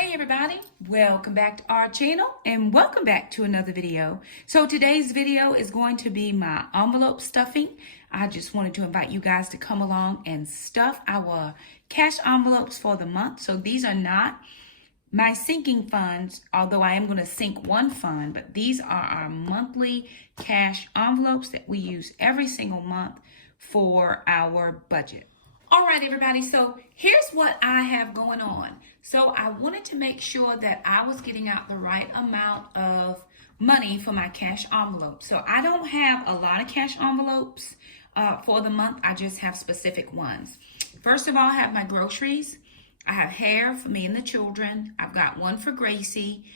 Hey everybody, welcome back to our channel and welcome back to another video. So today's video is going to be my envelope stuffing. I just wanted to invite you guys to come along and stuff our cash envelopes for the month. So these are not my sinking funds, although I am going to sink one fund, but these are our monthly cash envelopes that we use every single month for our budget. All right, everybody, so here's what I have going on. So I wanted to make sure that I was getting out the right amount of money for my cash envelope. So I don't have a lot of cash envelopes for the month. I just have specific ones. First of all, I have my groceries. I have hair for me and the children. I've got one for Gracie.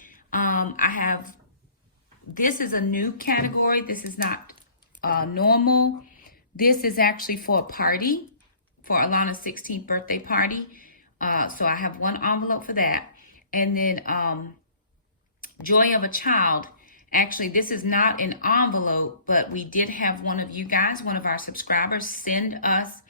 This is a new category. This is not normal. This is actually for a party, for Alana's 16th birthday party. So I have one envelope for that. And then Joy of a Child. Actually, this is not an envelope, but we did have one of you guys, one of our subscribers, send us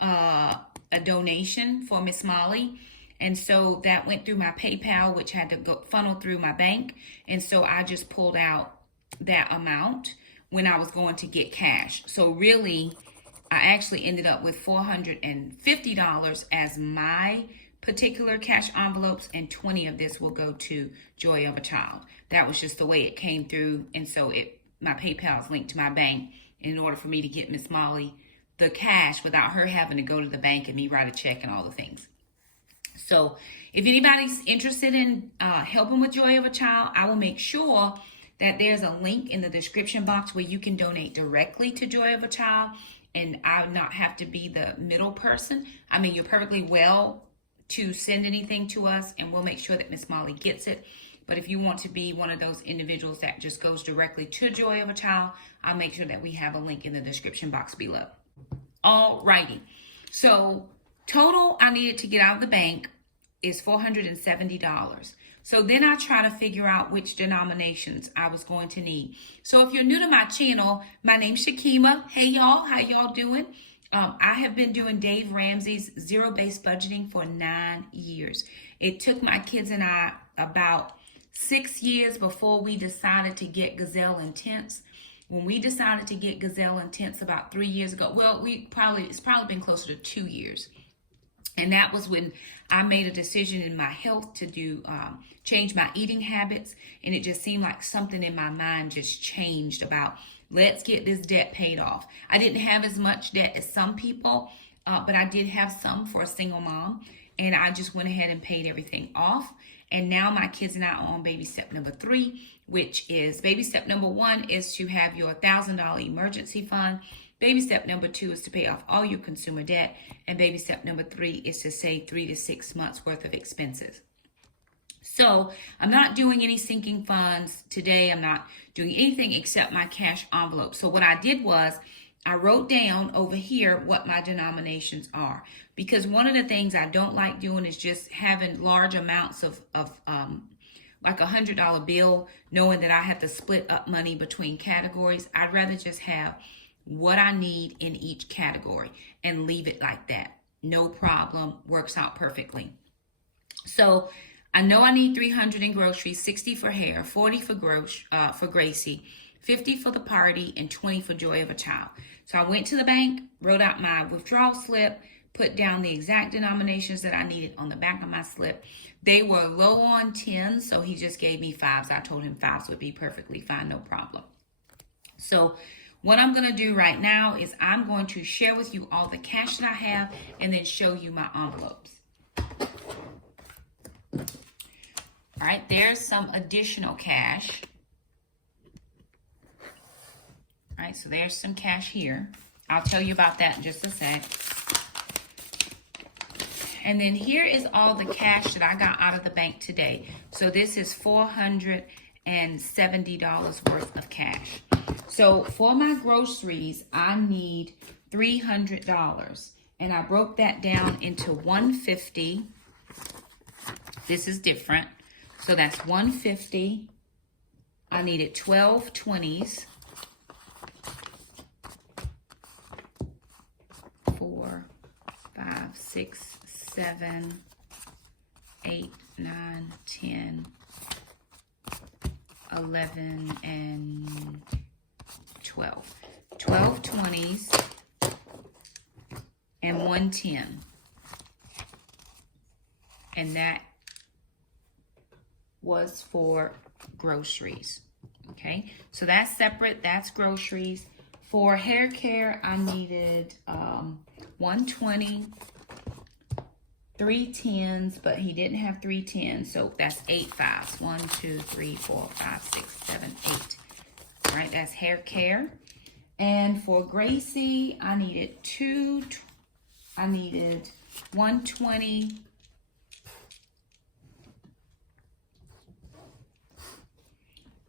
a donation for Miss Molly. And so that went through my PayPal, which had to go funnel through my bank. And so I just pulled out that amount when I was going to get cash. So really, I actually ended up with $450 as my particular cash envelopes, and 20 of this will go to Joy of a Child. That was just the way it came through, and so my PayPal is linked to my bank in order for me to get Miss Molly the cash without her having to go to the bank and me write a check and all the things. So if anybody's interested in helping with Joy of a Child, I will make sure that there's a link in the description box where you can donate directly to Joy of a Child, and I would not have to be the middle person. I mean, you're perfectly well to send anything to us, and we'll make sure that Miss Molly gets it. But if you want to be one of those individuals that just goes directly to Joy of a Child, I'll make sure that we have a link in the description box below. Alrighty. So total I needed to get out of the bank is $470. So then I try to figure out which denominations I was going to need. So if you're new to my channel, my name's Shakima. Hey y'all, how y'all doing? I have been doing Dave Ramsey's zero-based budgeting for 9 years. It took my kids and I about 6 years before we decided to get Gazelle Intense. When we decided to get Gazelle Intense about 3 years ago, well, it's probably been closer to 2 years. And that was when I made a decision in my health to do change my eating habits. And it just seemed like something in my mind just changed about, let's get this debt paid off. I didn't have as much debt as some people, but I did have some for a single mom. And I just went ahead and paid everything off. And now my kids and I are on baby step number 3, which is baby step number 1 is to have your $1,000 emergency fund. Baby step number 2 is to pay off all your consumer debt. And baby step number 3 is to save 3 to 6 months worth of expenses. So I'm not doing any sinking funds today. I'm not doing anything except my cash envelope. So what I did was I wrote down over here what my denominations are. Because one of the things I don't like doing is just having large amounts of like a $100 bill, knowing that I have to split up money between categories. I'd rather just have what I need in each category and leave it like that. No problem. Works out perfectly. So I know I need $300 in groceries, 60 for hair, 40 for Gracie, 50 for the party, and 20 for Joy of a Child. So I went to the bank, wrote out my withdrawal slip, put down the exact denominations that I needed on the back of my slip. They were low on 10s, so he just gave me 5s. I told him 5s would be perfectly fine, no problem. So what I'm going to do right now is I'm going to share with you all the cash that I have and then show you my envelopes. All right, there's some additional cash. All right, so there's some cash here. I'll tell you about that in just a sec. And then here is all the cash that I got out of the bank today. So this is $470 worth of cash. So for my groceries, I need $300. And I broke that down into $150. This is different. So that's $150. I needed 12 20s. 4, 5, 6, 7, 8, 9, 10, 11, and 12. 12 20s and 1 10. And that was for groceries. Okay, so that's separate. That's groceries. For hair care, I needed 120, 3 10s, but he didn't have 3 10s, so that's 8 5s. 1, 2, 3, 4, 5, 6, 7, 8. All right, that's hair care. And for Gracie, I needed 120,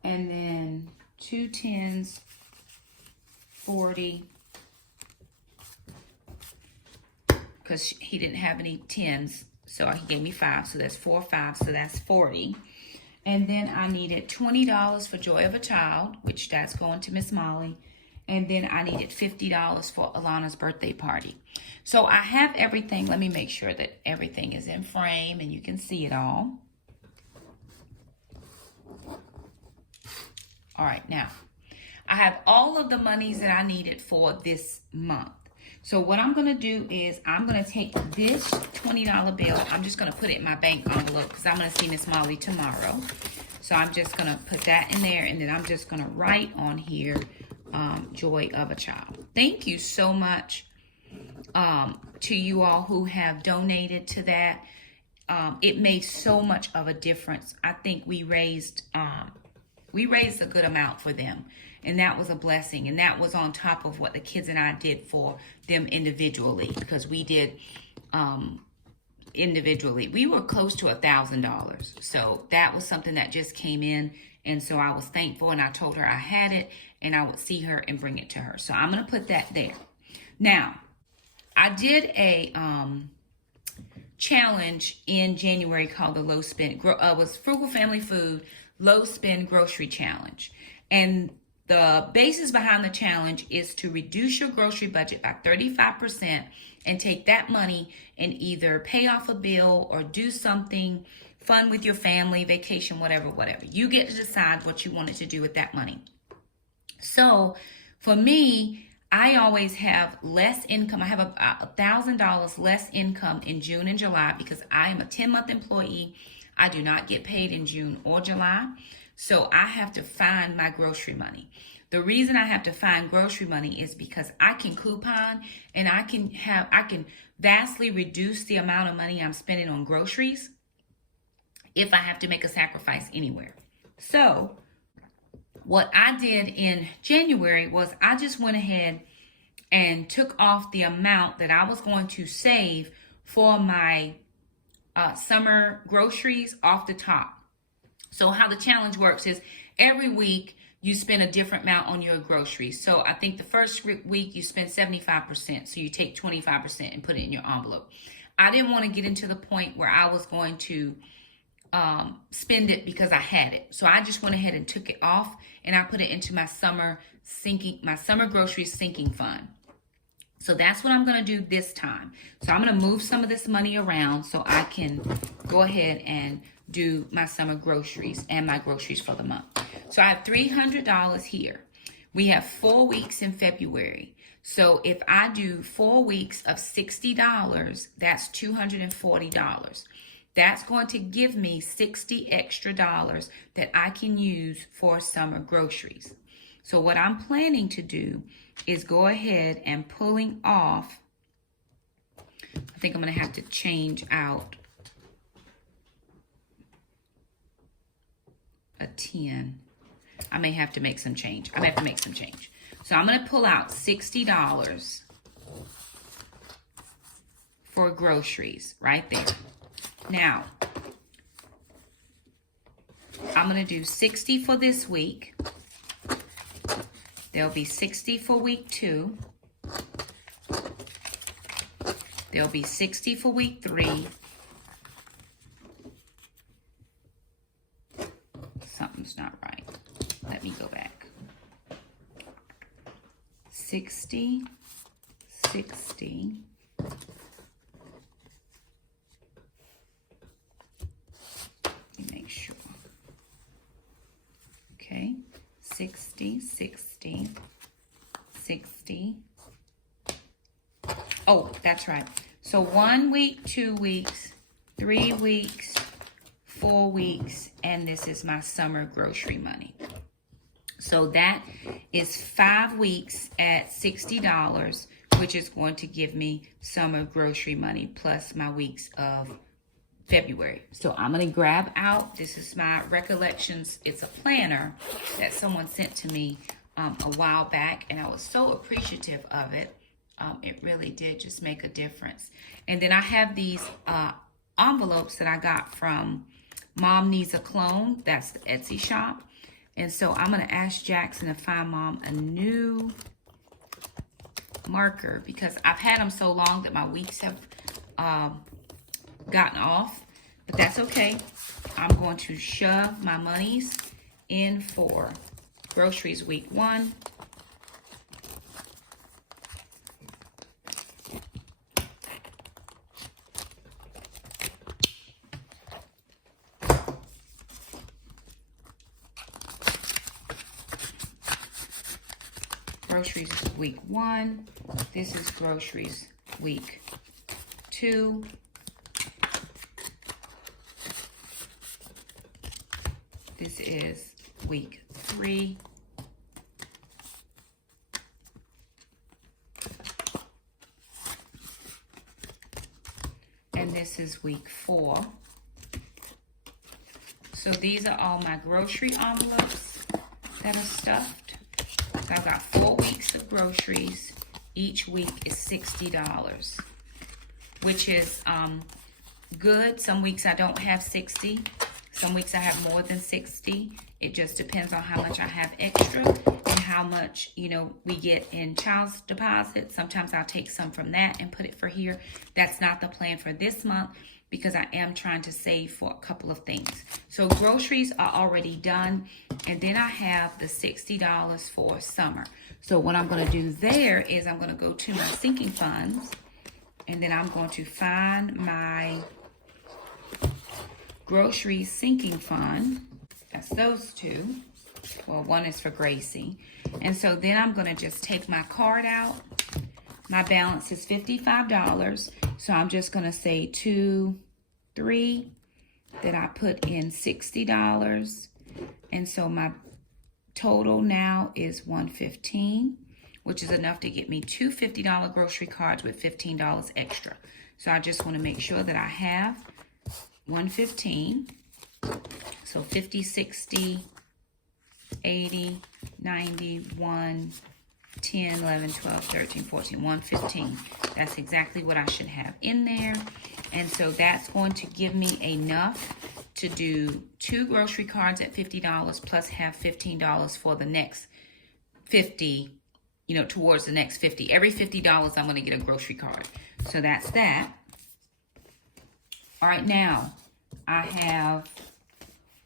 and then 2 10s, 40, because he didn't have any 10s, so he gave me 5, so that's 4 5, so that's 40. And then I needed $20 for Joy of a Child, which that's going to Miss Molly. And then I needed $50 for Alana's birthday party. So I have everything. Let me make sure that everything is in frame and you can see it all. All right, now I have all of the monies that I needed for this month. So what I'm going to do is I'm going to take this $20 bill. I'm just going to put it in my bank envelope because I'm going to see Miss Molly tomorrow. So I'm just going to put that in there, and then I'm just going to write on here, Joy of a Child. Thank you so much to you all who have donated to that. It made so much of a difference. I think we raised a good amount for them. And that was a blessing. And that was on top of what the kids and I did for them individually. Because we did individually. We were close to $1,000. So that was something that just came in. And so I was thankful. And I told her I had it. And I would see her and bring it to her. So I'm going to put that there. Now, I did a challenge in January called the Low Spend. Was Frugal Family Food Low Spend Grocery Challenge. And the basis behind the challenge is to reduce your grocery budget by 35% and take that money and either pay off a bill or do something fun with your family, vacation, whatever. You get to decide what you wanted to do with that money. So for me, I always have less income. I have $1,000 less income in June and July because I am a 10-month employee. I do not get paid in June or July. So I have to find my grocery money. The reason I have to find grocery money is because I can coupon and I can vastly reduce the amount of money I'm spending on groceries if I have to make a sacrifice anywhere. So what I did in January was I just went ahead and took off the amount that I was going to save for my summer groceries off the top. So how the challenge works is every week you spend a different amount on your groceries. So I think the first week you spend 75%. So you take 25% and put it in your envelope. I didn't want to get into the point where I was going to spend it because I had it. So I just went ahead and took it off and I put it into my summer groceries sinking fund. So that's what I'm going to do this time. So I'm going to move some of this money around so I can go ahead and do my summer groceries and my groceries for the month. So I have $300 here. We have 4 weeks in February. So if I do 4 weeks of $60, that's $240. That's going to give me $60 extra that I can use for summer groceries. So what I'm planning to do is go ahead and pulling off. I think I'm going to have to change out a 10. I may have to make some change. So I'm going to pull out $60 for groceries right there. Now, I'm going to do 60 for this week. There'll be 60 for week 2. There'll be 60 for week 3. Something's not right. Let me go back. 60, 60. Oh, that's right. So 1 week, 2 weeks, 3 weeks, 4 weeks, and this is my summer grocery money. So that is 5 weeks at $60, which is going to give me summer grocery money plus my weeks of February. So I'm going to grab out, this is my recollections. It's a planner that someone sent to me a while back, and I was so appreciative of it. It really did just make a difference. And then I have these envelopes that I got from Mom Needs a Clone. That's the Etsy shop. And so I'm going to ask Jackson to find Mom a new marker because I've had them so long that my weeks have gotten off. But that's okay. I'm going to shove my monies in for groceries week 1. Groceries week 1. This is groceries week 2. This is week 3. And this is week 4. So these are all my grocery envelopes that are stuffed. So I've got 4 weeks of groceries. Each week is $60, which is good. Some weeks I don't have 60. Some weeks I have more than 60. It just depends on how much I have extra and how much, we get in child's deposit. Sometimes I'll take some from that and put it for here. That's not the plan for this month because I am trying to save for a couple of things. So groceries are already done. And then I have the $60 for summer. So what I'm going to do there is I'm going to go to my sinking funds. And then I'm going to find my grocery sinking fund. That's those two. Well, one is for Gracie. And so then I'm going to just take my card out. My balance is $55. So I'm just going to say 2, 3. Then I put in $60. And so my total now is $115, which is enough to get me 2 $50 grocery cards with $15 extra. So I just want to make sure that I have 115. So 50, 60, 80, 90, 1, 10, 11, 12, 13, 14, 115. That's exactly what I should have in there. And so that's going to give me enough to do 2 grocery cards at $50 plus have $15 for the next 50, towards the next 50. Every $50 I'm going to get a grocery card. So that's that. All right, now I have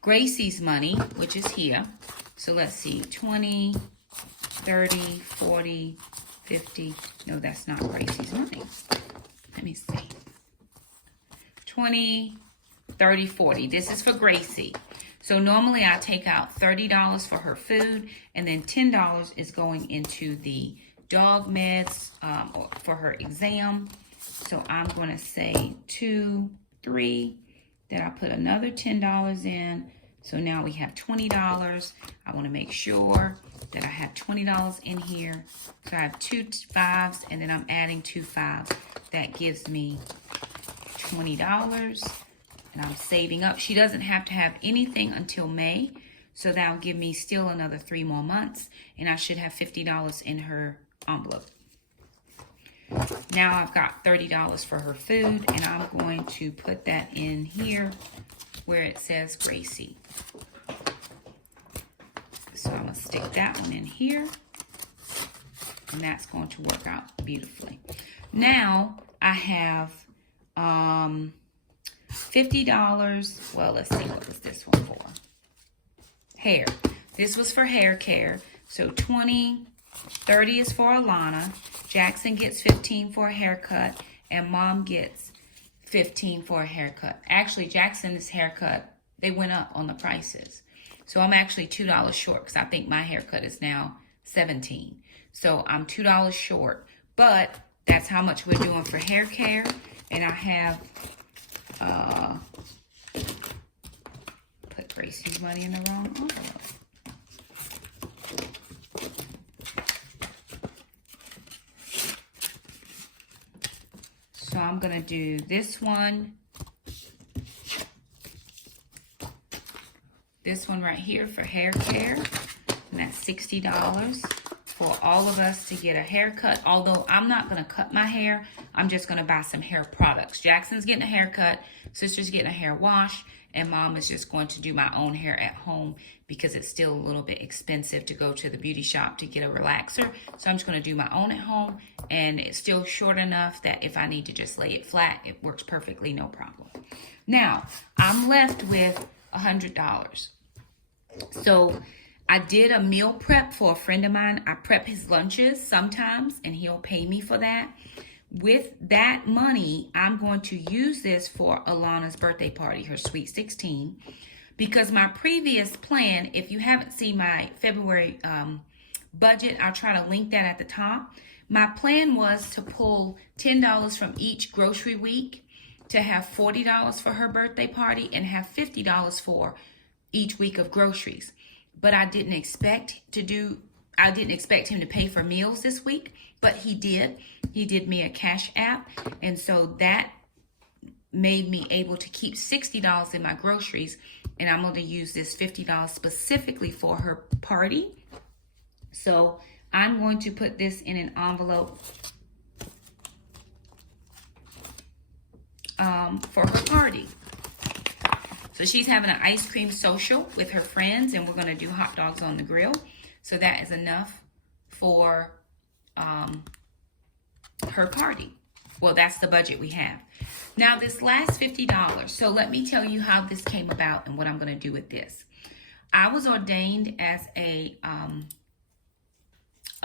Gracie's money, which is here. So let's see, 20, 30, 40, 50. No, that's not Gracie's money. Let me see. 20, 30, 40. This is for Gracie. So normally I take out $30 for her food, and then $10 is going into the dog meds for her exam. So I'm going to say 2, 3. Then I put another $10 in. So now we have $20. I want to make sure that I have $20 in here. So I have 2 5s, and then I'm adding 2 5s. That gives me $20. And I'm saving up. She doesn't have to have anything until May. So that'll give me still another 3 more months. And I should have $50 in her envelope. Now I've got $30 for her food. And I'm going to put that in here where it says Gracie. So I'm going to stick that one in here. And that's going to work out beautifully. Now I have $50. Well, let's see, what was this one for? Hair. This was for hair care. So 20, 30 is for Alana. Jackson gets 15 for a haircut. And Mom gets 15 for a haircut. Actually, Jackson's haircut, they went up on the prices. So I'm actually $2 short because I think my haircut is now $17. So I'm $2 short. But That's how much we're doing for hair care. And I have put Gracie's money in the wrong envelope. So I'm going to do this one. This one right here for hair care. And that's $60 for all of us to get a haircut. Although I'm not going to cut my hair. I'm just going to buy some hair products. Jackson's getting a haircut. Sister's getting a hair wash. And Mom is just going to do my own hair at home because it's still a little bit expensive to go to the beauty shop to get a relaxer. So I'm just going to do my own at home. And it's still short enough that if I need to just lay it flat, it works perfectly, no problem. Now, I'm left with $100. So I did a meal prep for a friend of mine. I prep his lunches sometimes, and he'll pay me for that. With that money, I'm going to use this for Alana's birthday party, her Sweet 16. Because my previous plan, if you haven't seen my February budget, I'll try to link that at the top. My plan was to pull $10 from each grocery week to have $40 for her birthday party and have $50 for each week of groceries. But I didn't expect him to pay for meals this week, but he did. He did me a cash app, and so that made me able to keep $60 in my groceries, and I'm going to use this $50 specifically for her party. So I'm going to put this in an envelope for her party. So she's having an ice cream social with her friends, and we're going to do hot dogs on the grill. So that is enough for her party. Well, that's the budget we have. Now, this last $50. So let me tell you how this came about and what I'm going to do with this. I was ordained as a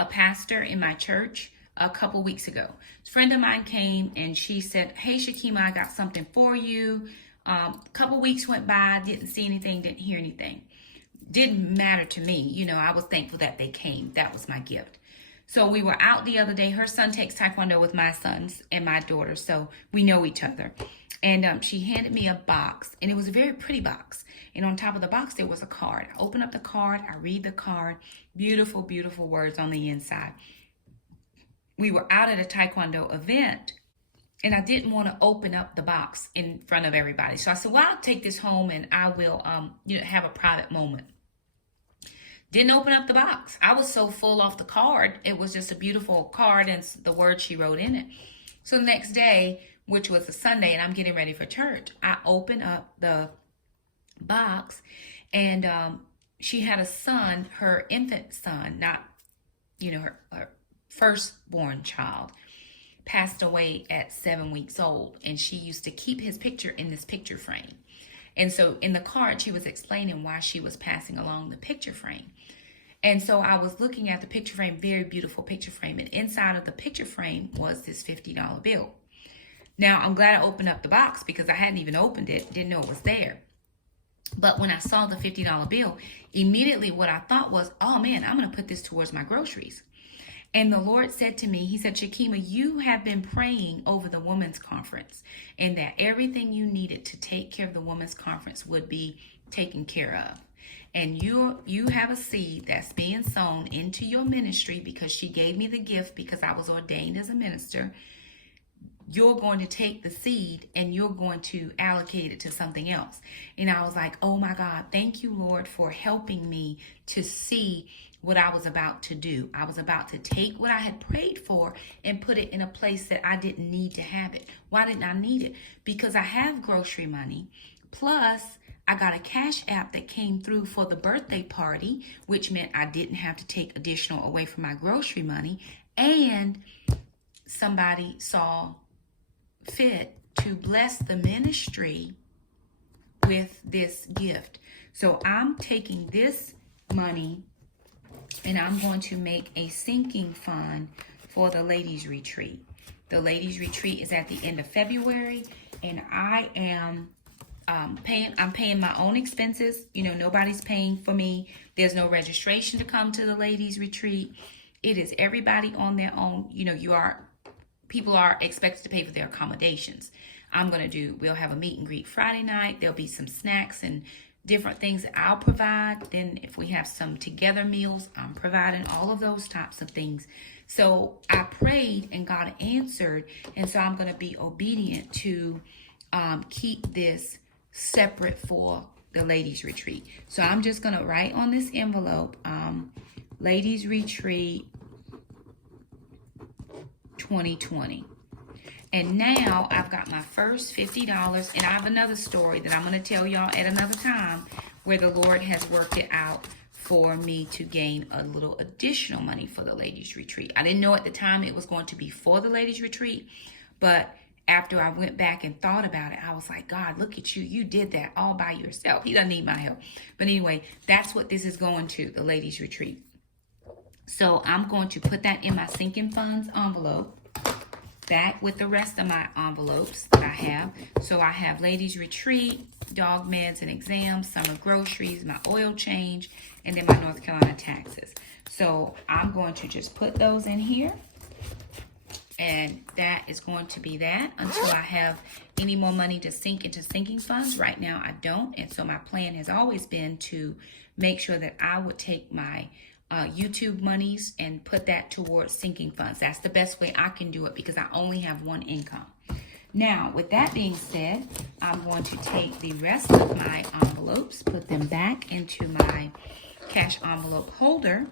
pastor in my church a couple weeks ago. A friend of mine came and she said, "Hey, Shakima, I got something for you." A couple weeks went by, didn't see anything, didn't hear anything. Didn't matter to me. You know, I was thankful that they came. That was my gift. So we were out the other day. Her son takes Taekwondo with my sons and my daughter, so we know each other. And she handed me a box, and it was a very pretty box. And on top of the box, there was a card. I open up the card. I read the card. Beautiful, beautiful words on the inside. We were out at a Taekwondo event, and I didn't want to open up the box in front of everybody. So I said, well, I'll take this home and I will have a private moment. Didn't open up the box. I was so full off the card. It was just a beautiful card and the words she wrote in it. So the next day, which was a Sunday, and I'm getting ready for church, I open up the box, and she had a son, her infant son, not, her firstborn child, passed away at 7 weeks old, and she used to keep his picture in this picture frame. And so in the card, she was explaining why she was passing along the picture frame. And so I was looking at the picture frame, very beautiful picture frame, and inside of the picture frame was this $50 bill. Now, I'm glad I opened up the box because I hadn't even opened it, didn't know it was there. But when I saw the $50 bill, immediately what I thought was, oh man, I'm going to put this towards my groceries. And the Lord said to me, he said, Shakima, you have been praying over the women's conference, and that everything you needed to take care of the women's conference would be taken care of. And you have a seed that's being sown into your ministry because she gave me the gift because I was ordained as a minister. You're going to take the seed and you're going to allocate it to something else. And I was like, oh my God, thank you, Lord, for helping me to see what I was about to do. I was about to take what I had prayed for and put it in a place that I didn't need to have it. Why didn't I need it? Because I have grocery money. Plus, I got a cash app that came through for the birthday party, which meant I didn't have to take additional away from my grocery money. And somebody saw fit to bless the ministry with this gift. So I'm taking this money and I'm going to make a sinking fund for the ladies' retreat. The ladies' retreat is at the end of February, and I am I'm paying my own expenses. Nobody's paying for me. There's no registration to come to the ladies' retreat. It is everybody on their own. You are people are expected to pay for their accommodations. We'll have a meet and greet Friday night. There'll be some snacks and different things that I'll provide. Then if we have some together meals, I'm providing all of those types of things. So I prayed and God answered. And so I'm going to be obedient to keep this separate for the ladies retreat. So I'm just going to write on this envelope, ladies retreat 2020. And now I've got my first $50, and I have another story that I'm going to tell y'all at another time where the Lord has worked it out for me to gain a little additional money for the ladies retreat. I didn't know at the time it was going to be for the ladies retreat, but after I went back and thought about it, I was like, God, look at you. You did that all by yourself. He doesn't need my help. But anyway, that's what this is going to, the ladies retreat. So I'm going to put that in my sinking funds envelope, back with the rest of my envelopes that I have. So I have ladies retreat, dog meds and exams, summer groceries, my oil change, and then my North Carolina taxes. So I'm going to just put those in here. And that is going to be that until I have any more money to sink into sinking funds. Right now I don't. And so my plan has always been to make sure that I would take my YouTube monies and put that towards sinking funds. That's the best way I can do it because I only have one income. Now, with that being said, I'm going to take the rest of my envelopes, put them back into my cash envelope holder.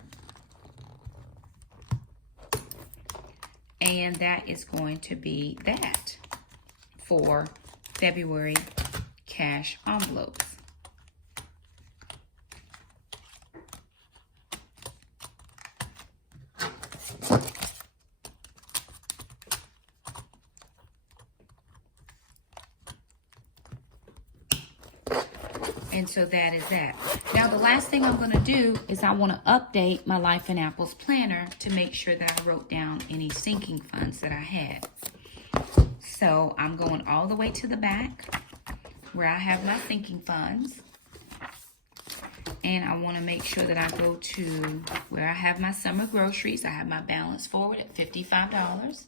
And that is going to be that for February cash envelopes. And so that is that. Now, the last thing I'm going to do is I want to update my Life in Apples planner to make sure that I wrote down any sinking funds that I had. So I'm going all the way to the back where I have my sinking funds. And I want to make sure that I go to where I have my summer groceries. I have my balance forward at $55.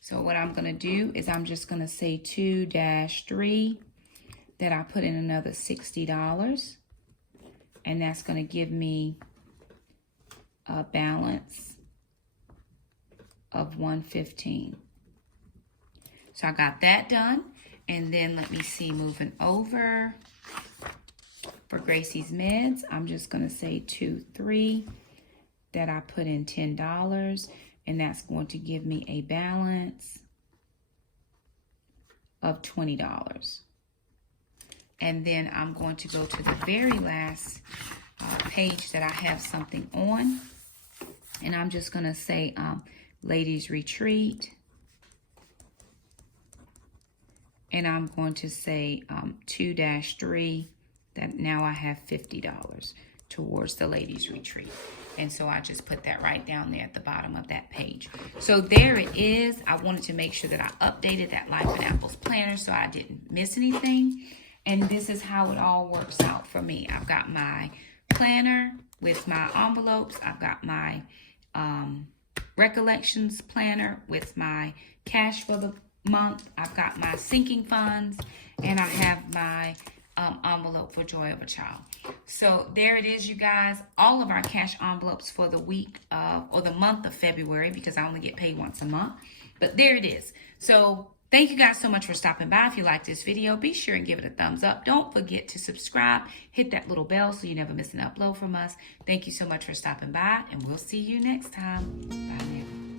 So what I'm going to do is I'm just going to say 2-3 that I put in another $60. And that's going to give me a balance of $115. So I got that done. And then let me see, moving over for Gracie's meds, I'm just going to say 2-3 that I put in $10. And that's going to give me a balance of $20. And then I'm going to go to the very last page that I have something on. And I'm just going to say ladies retreat. And I'm going to say 2-3 that now I have $50 towards the ladies retreat. And so I just put that right down there at the bottom of that page. So there it is. I wanted to make sure that I updated that Life in Apples planner so I didn't miss anything. And this is how it all works out for me. I've got my planner with my envelopes. I've got my recollections planner with my cash for the month. I've got my sinking funds. And I have my envelope for Joy of a Child. So there it is, you guys. All of our cash envelopes for the week or the month of February, because I only get paid once a month. But there it is. So thank you guys so much for stopping by. If you like this video, be sure and give it a thumbs up. Don't forget to subscribe. Hit that little bell so you never miss an upload from us. Thank you so much for stopping by, and we'll see you next time. Bye now.